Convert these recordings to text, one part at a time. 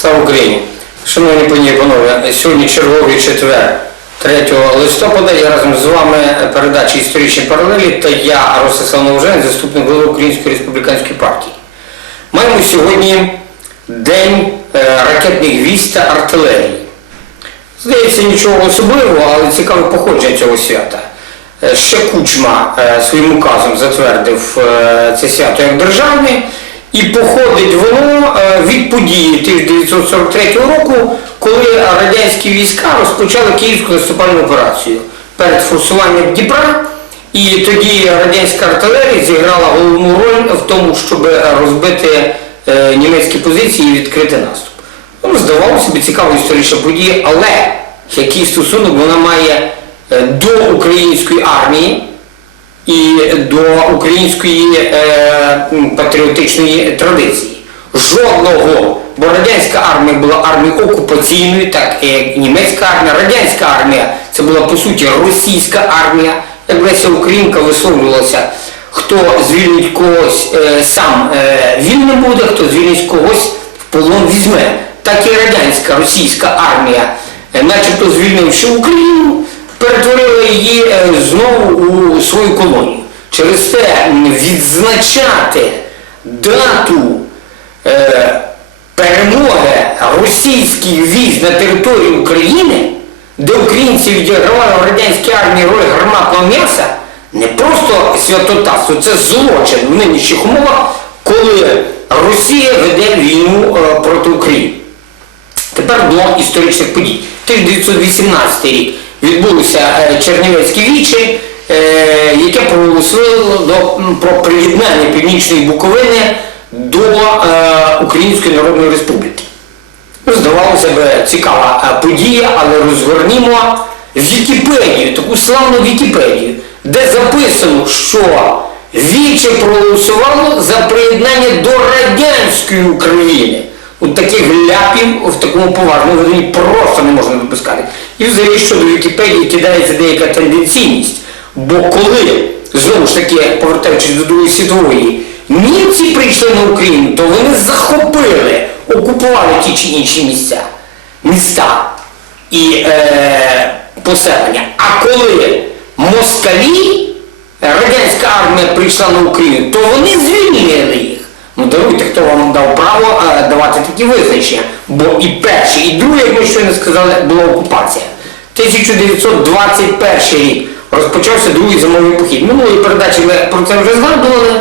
Слава Україні! Шановні пані і панове, сьогодні черговий четвер 3 листопада. Я разом з вами передачі історичні паралелі та я, Ростислав Новожен, заступник голови Української республіканської партії. Маємо сьогодні День е, ракетних військ та артилерії. Здається, нічого особливого, але цікаве походження цього свята. Е, Ще Кучма е, своїм указом затвердив це свято як державне, і походить воно е, від події 1943 року, коли радянські війська розпочали Київську наступальну операцію перед форсуванням Дніпра. І тоді радянська артилерія зіграла головну роль в тому, щоб розбити е, німецькі позиції і відкрити наступ. Ну, здавалося б, цікава історична подія, але який стосунок вона має е, до української армії і до української е, патріотичної традиції. Жодного, бо радянська армія була армією окупаційною, так як німецька армія, радянська армія це була по суті російська армія, як Леся Українка висловлювалася, хто звільнить когось е, сам е, вільним буде, хто звільнить когось в полон візьме. Так і радянська російська армія, е, начебто звільнивши Україну, перетворила її е, знову у свою колонію. Через те відзначати дату е, перемоги російських військ на території України, де українці відігравали в радянській армії роль гарматного м'яса, не просто святотатство, це злочин в нинішніх умовах, коли Росія веде війну е, проти України. Тепер до історичних подій. 1918 рік відбулося е, Чернівецьке віче, е, яке проголосило про приєднання Північної Буковини до е, Української Народної Республіки. Ну, здавалося б, цікава подія, але розгорнімо Вікіпедію, таку славну Вікіпедію, де записано, що Віче проголосувало за приєднання до радянської України. От таких ляпів в такому поважному виданні просто не можна допускати. І взагалі щодо Вікіпедії кидається деяка тенденційність. Бо коли, знову ж таки, повертаючись до Другої світової, німці прийшли на Україну, то вони захопили, окупували ті чи інші місця, міста і е, поселення. А коли москалі, радянська армія прийшла на Україну, то вони звільнили. Ну даруйте, хто вам дав право е, давати такі визначення. Бо і перший, і другий, як ми щойно сказали, була окупація. 1921 рік розпочався другий зимовий похід. Минулої передачі ми про це вже згадували.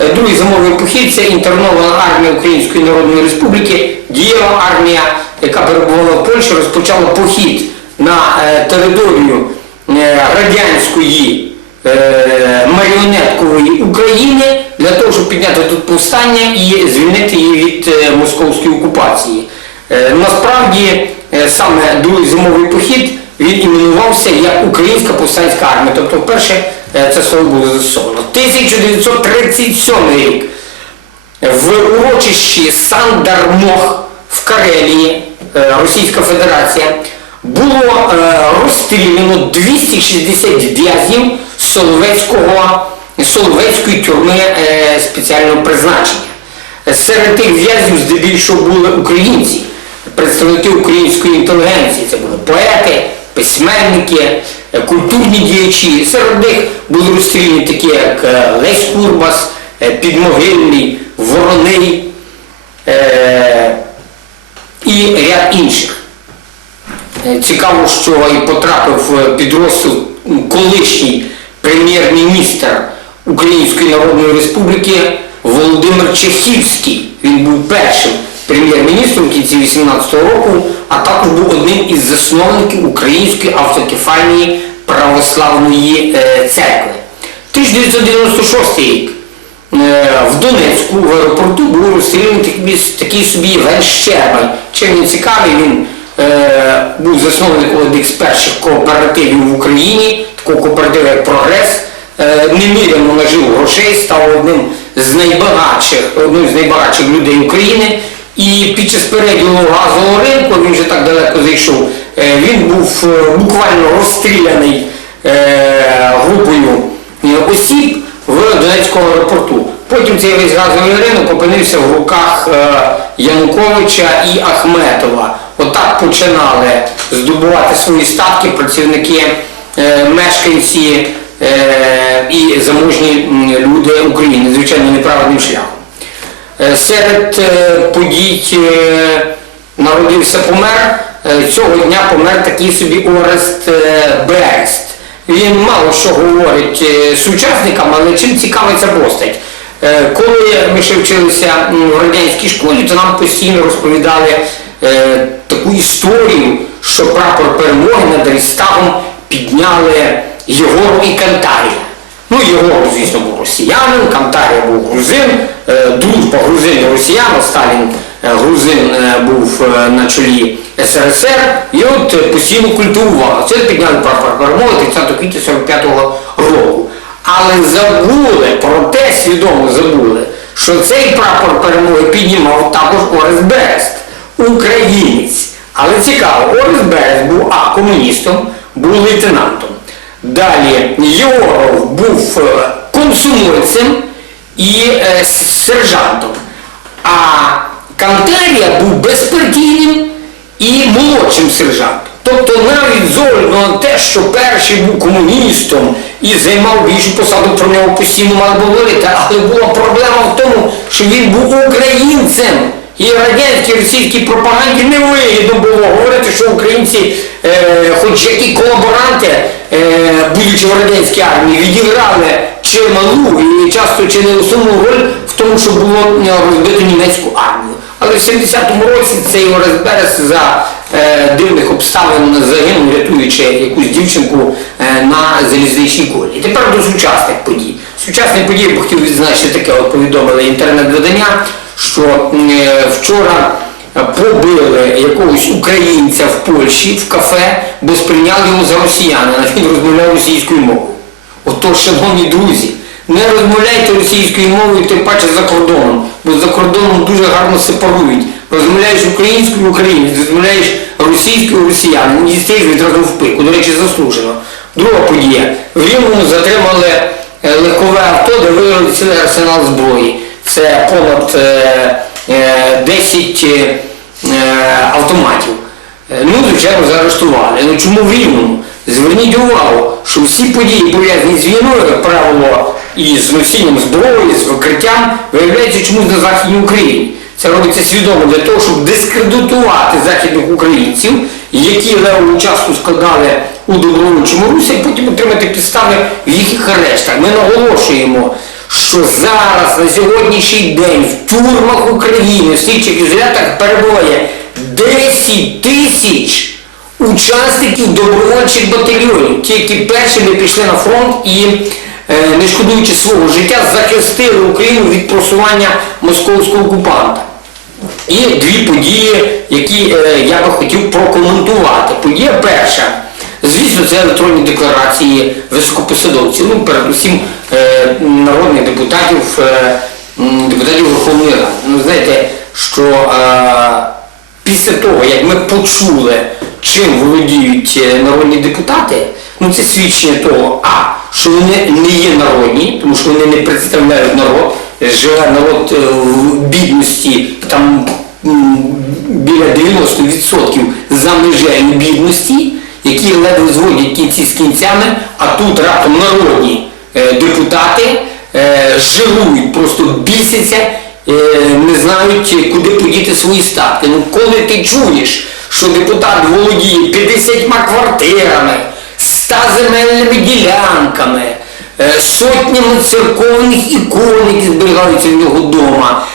Е, Другий зимовий похід це інтернована армія Української Народної Республіки, дієва армія, яка перебувала в Польщі, розпочала похід на е, територію е, радянської е, маріонеткової України для того, щоб підняти тут повстання і звільнити її від е, московської окупації. Е, Насправді е, саме другий зимовий похід він іменувався як Українська повстанська армія. Тобто вперше це слово було застосовано. 1937 рік в урочищі Сандармох в Карелії, Російська Федерація, було розстріляно 260 в'язнів Соловецького, Соловецької тюрми е, спеціального призначення. Серед тих в'язнів здебільшого були українці, представники української інтелігенції. Це були поети, письменники, культурні діячі. Серед них були розстріляні такі, як е, Лесь Курбас, е, Підмогильний, Вороний і ряд інших. Цікаво, що і потрапив під розсуд колишній прем'єр-міністр Української Народної Республіки Володимир Чехівський. Він був першим прем'єр-міністром в кінці 18-го року, а також був одним із засновників Української автокефальної православної е, церкви. 1996 рік е, в Донецьку в аеропорту був розстріляний такий, собі Євген Щербань. Чим він цікавий, він е, був засновником одних з перших кооперативів в Україні, такого кооперативу як Прогрес, е, неміряно нажив грошей, став одним з найбагатших, одним з найбагатших людей України. І під час переділу газового ринку, він вже так далеко зайшов, е, він був е, буквально розстріляний групою осіб в Донецькому аеропорту. Потім цей весь газовий ринок опинився в руках Януковича і Ахметова. Отак починали здобувати свої статки працівники, мешканці і заможні люди України, звичайно, неправильним шляхом. Е, Серед е, подій е, народився помер. Е, Цього дня помер такий собі Орест е, Берест. Він мало що говорить е, сучасникам, але чим цікава ця постать. Е, Коли ми ще вчилися в радянській школі, то нам постійно розповідали е, таку історію, що прапор перемоги над Рейхстагом підняли Єгор і Кантарія. Ну, Єгор, звісно, був росіянин, Кантарія був грузин, е, дружба грузин і росіян, Сталін е, грузин е, був на чолі СРСР, і от постійно культивували. Це підняли прапор перемоги 30 квітня 45-го року. Але забули, про те свідомо забули, що цей прапор перемоги піднімав також Орест Берест, українець. Але цікаво, Орест Берест був А комуністом, був лейтенантом. Далі Єгоров був е, комсомольцем і е, сержантом. А Кантарія був безпартійним і молодшим сержантом. Тобто навіть з огляду на те, що перший був комуністом і займав більшу посаду, про нього постійно мали говорити, але була проблема в тому, що він був українцем. І радянській російській пропаганді не вигідно було говорити, що українці, е, хоч які колаборанти, е, будучи в радянській армії, відіграли чималу і часто чи не основну роль в тому, що було е, розбито німецьку армію. Але в 70-му році цей Берес за е, дивних обставин загинув, рятуючи якусь дівчинку е, на залізничній колії. І тепер до сучасних подій. Сучасні події б хотів відзначити таке, от повідомили інтернет-видання, що е, вчора побили якогось українця в Польщі в кафе, бо сприйняли його за росіянина, він розмовляв російською мовою. Отож, шановні друзі, не розмовляйте російською мовою, тим паче за кордоном, бо за кордоном дуже гарно сепарують. Розмовляєш українською українець, розмовляєш російською росіянин, і дістаєш відразу в пику, до речі, заслужено. Друга подія. В Рівному затримали е, легкове авто, де виявили цілий арсенал зброї. Це понад е, е, 10 е, автоматів. Е, Ну, звичайно, заарештували. Ну чому в Рівному? Зверніть увагу, що всі події, пов'язані з війною, як правило, і з носінням зброї, з викриттям, виявляються чомусь на Західній Україні. Це робиться свідомо для того, щоб дискредитувати західних українців, які левову частку складали у добровольчому русі, а потім отримати підстави в їхніх арештах. Ми наголошуємо, що зараз на сьогоднішній день в тюрмах України, в слідчих ізолятах перебуває 10 тисяч учасників добровольчих батальйонів, ті, які першими пішли на фронт і, е, не шкодуючи свого життя, захистили Україну від просування московського окупанта. І дві події, які е, я би хотів прокоментувати. Подія перша. Звісно, це електронні декларації високопосадовців, ну, передусім е, народних депутатів, е, депутатів Верховної Ради. Ну, знаєте, що е, після того, як ми почули, чим володіють е, народні депутати, ну це свідчення того, а, що вони не є народні, тому що вони не представляють народ, живе народ е, в бідності, там біля 90% за межею бідності, які ледве зводять кінці з кінцями, а тут раптом народні е, депутати е, жирують, просто бісяться, е, не знають, куди подіти свої статки. Ну коли ти чуєш, що депутат володіє 50 квартирами, 100 земельними ділянками, сотнями церковних ікон, які зберігаються в нього вдома,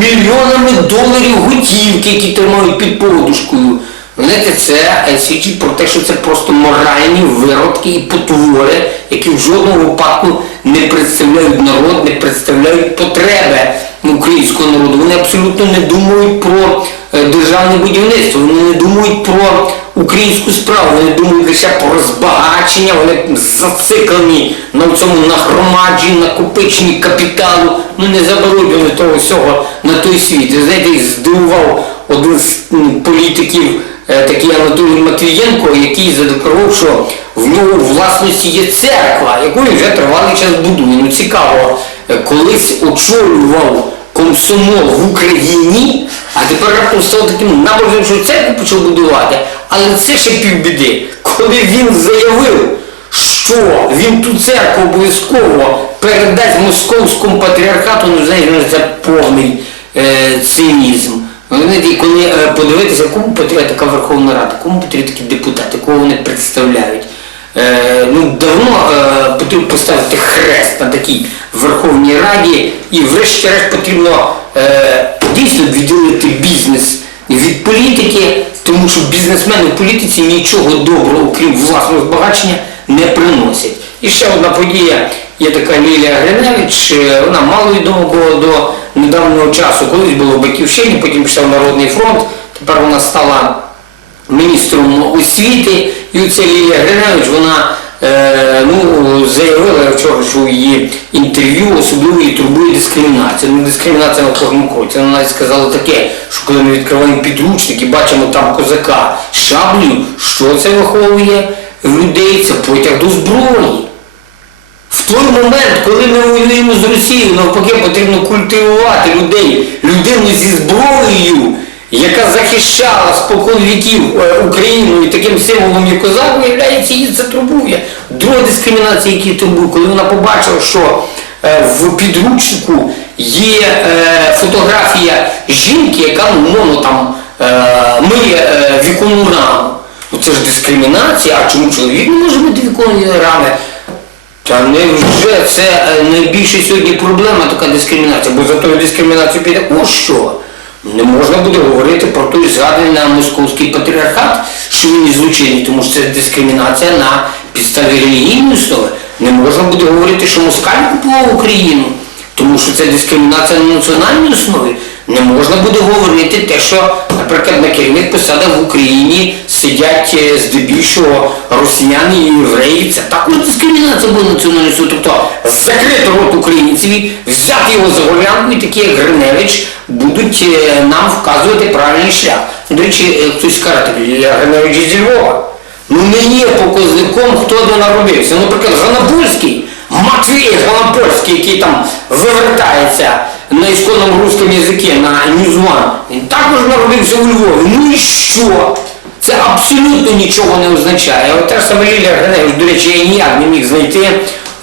мільйонами доларів готівки, які тримають під подушкою. Знаєте, це е, свідчить про те, що це просто моральні виродки і потвори, які в жодному випадку не представляють народ, не представляють потреби українського народу. Вони абсолютно не думають про е, державне будівництво, вони не думають про українську справу, вони думають лише про збагачення, вони зациклені на цьому нагромадженні, накопиченні капіталу, ну не вони того всього на той світ. Знаєте, здивував один з політиків, такий Анатолій Матвієнко, який задекларував, що в нього у власності є церква, яку він вже тривалий час будує. Ну цікаво, е, колись очолював комсомол в Україні, а тепер раптом став таким набожним, що церкву почав будувати. Але це ще півбіди. Коли він заявив, що він ту церкву обов'язково передасть московському патріархату, ну знаєш, ну, це повний е, цинізм. І коли е, подивитися, кому потрібна така Верховна Рада, кому потрібні такі депутати, кого вони представляють. Е, ну, давно е, потрібно поставити хрест на такій Верховній Раді і врешті-решт потрібно дійсно відділити бізнес від політики, тому що бізнесмени в політиці нічого доброго, окрім власного збагачення, не приносять. І ще одна подія, є така Лілія Гриневич, вона мало відома була до недавнього часу, колись була в Батьківщині, потім пішла в Народний фронт, тепер вона стала міністром освіти, і оця Лілія Гриневич, вона е, ну, заявила вчора, що в її інтерв'ю особливо її турбує дискримінація. Ну, дискримінація на кожному кроці. Вона навіть сказала таке, що коли ми відкриваємо підручник і бачимо там козака з шаблею, що це виховує людей? Це потяг до зброї. В той момент, коли ми воюємо з Росією, навпаки, потрібно культивувати людей, людину зі зброєю, яка захищала спокон віків е, Україну і таким символом як козак, виявляється, її це турбує. Друга дискримінація, яка турбує, коли вона побачила, що е, в підручнику є е, фотографія жінки, яка ну, там миє віконну раму. Ну це ж дискримінація, а чому чоловік не може мити віконні рами? Та невже це е, найбільша сьогодні проблема така дискримінація, бо за тою дискримінацією піде ось що. Не можна буде говорити про той згаданий на московський патріархат, що він і злочинний, тому що це дискримінація на підставі релігійної основи. Не можна буде говорити, що москаль купував Україну, тому що це дискримінація на національній основі. Не можна буде говорити те, що, наприклад, на керівних посадах в Україні сидять е, здебільшого росіяни і євреї. Це також дискримінація буде національної основі. Тобто закрити рот українцеві, взяти його за горлянку і такі як Гриневич будуть е, нам вказувати правильний шлях. До речі, е, хтось скаже, я Гриневич зі Львова. Ну не є показником, хто де народився. Ну, Наприклад, Ганапольський, Матвій Ганапольський, який там вивертається на ісконному русскому язикі, на One, він також народився у Львові. Ну і що? Це абсолютно нічого не означає. От та ж сама Лілія Гриневич, до речі, я ніяк не міг знайти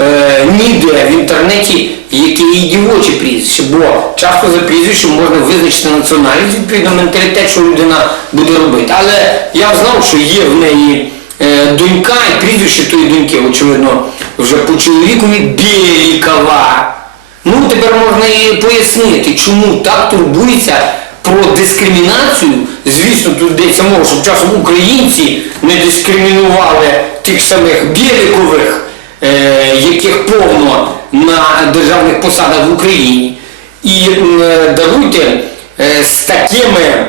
е, ніде в інтернеті, яке її дівоче прізвище, бо часто за прізвищем можна визначити національність, відповідно менталітет, що людина буде робити. Але я знав, що є в неї е, донька, і прізвище тої доньки, очевидно, вже по чоловікові Білікова. Тепер можна і пояснити, чому так турбується про дискримінацію. Звісно, тут йдеться мова, щоб часом українці не дискримінували тих самих Білікових, е, яких повно на державних посадах в Україні. І е, даруйте е, з такими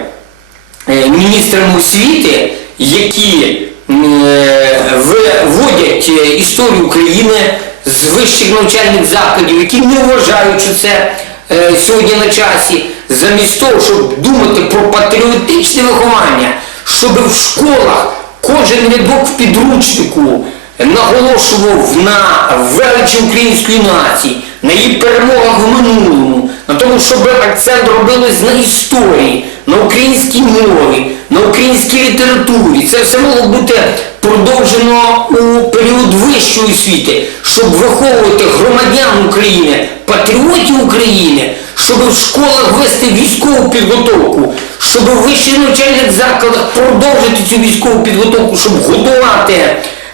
е, міністрами освіти, які е, виводять е, історію України з вищих навчальних закладів, які не вважають, це е, сьогодні на часі, замість того, щоб думати про патріотичне виховання, щоб в школах кожен рядок в підручнику наголошував на величі української нації, на її перемогах в минулому, на тому, щоб акцент робилось на історії, на українській мові, на українській літературі. Це все мало бути продовжено у період вищої освіти, щоб виховувати громадян України, патріотів України, щоб в школах вести військову підготовку, щоб в вищих навчальних закладах продовжити цю військову підготовку, щоб годувати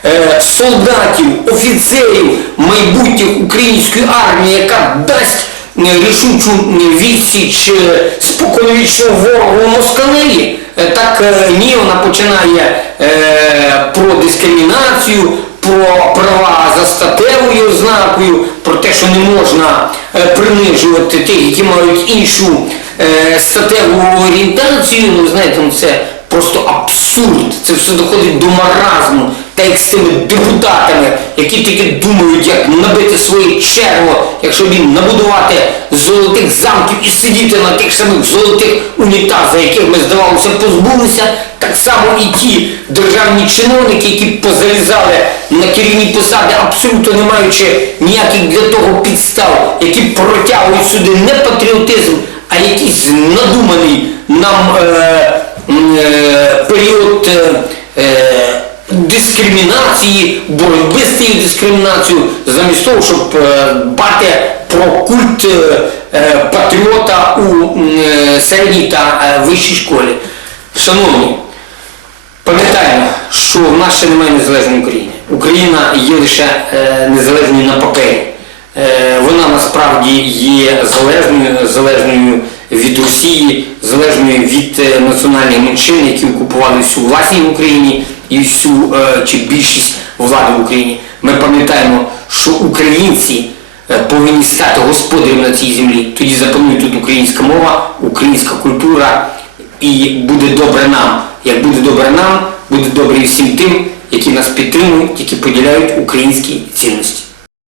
е, солдатів, офіцерів майбутніх української армії, яка дасть е, рішучу відсіч е, споконвічного ворогу москалеві, е, так е, ні, вона починає е, про дискримінацію, про права за статевою ознакою, про те, що не можна е, принижувати тих, які мають іншу е, статеву орієнтацію. Ну, знаєте, ну, це просто абсурд абсурд, це все доходить до маразму, та як з тими депутатами, які тільки думають, як набити своє черво, якщо їм набудувати золотих замків і сидіти на тих самих золотих унітазах, яких ми, здавалося, позбулися, так само і ті державні чиновники, які позалізали на керівні посади, абсолютно не маючи ніяких для того підстав, які протягують сюди не патріотизм, а якийсь надуманий нам е, період е, е, дискримінації, боротьби з цією дискримінацією, замість того, щоб е, дбати про культ е, е, патріота у е, середній та е, вищій школі. Шановні, Пам'ятаємо, що в нас ще немає незалежної України. Україна є лише е, незалежною на папері. Е, вона насправді є залежною, залежною від Росії, залежною від е, національних меншин, які окупували всю власність в Україні і всю е, чи більшість влади в Україні. Ми пам'ятаємо, що українці е, повинні стати господарем на цій землі. Тоді запанує тут українська мова, українська культура і буде добре нам. Як буде добре нам, буде добре і всім тим, які нас підтримують, які поділяють українські цінності.